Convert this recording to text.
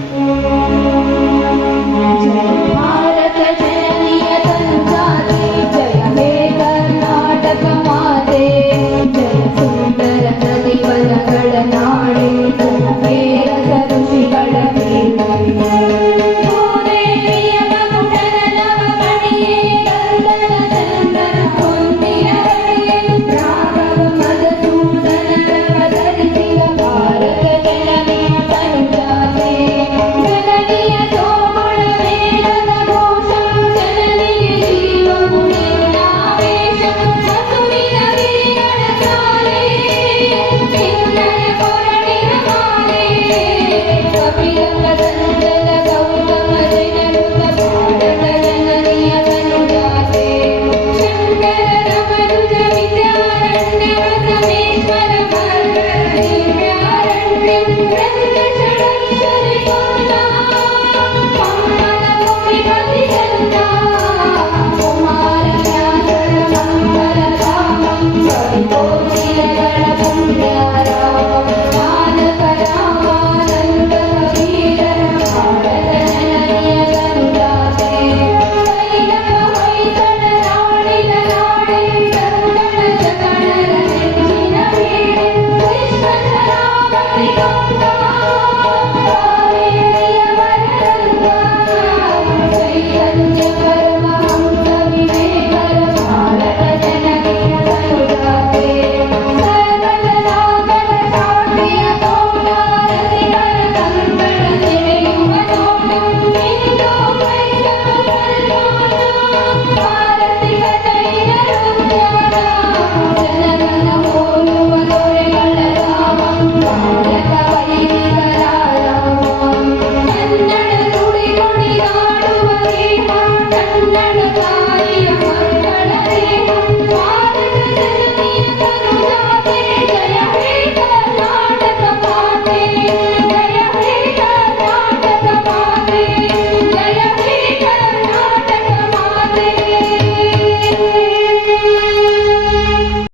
Thank yeah. you.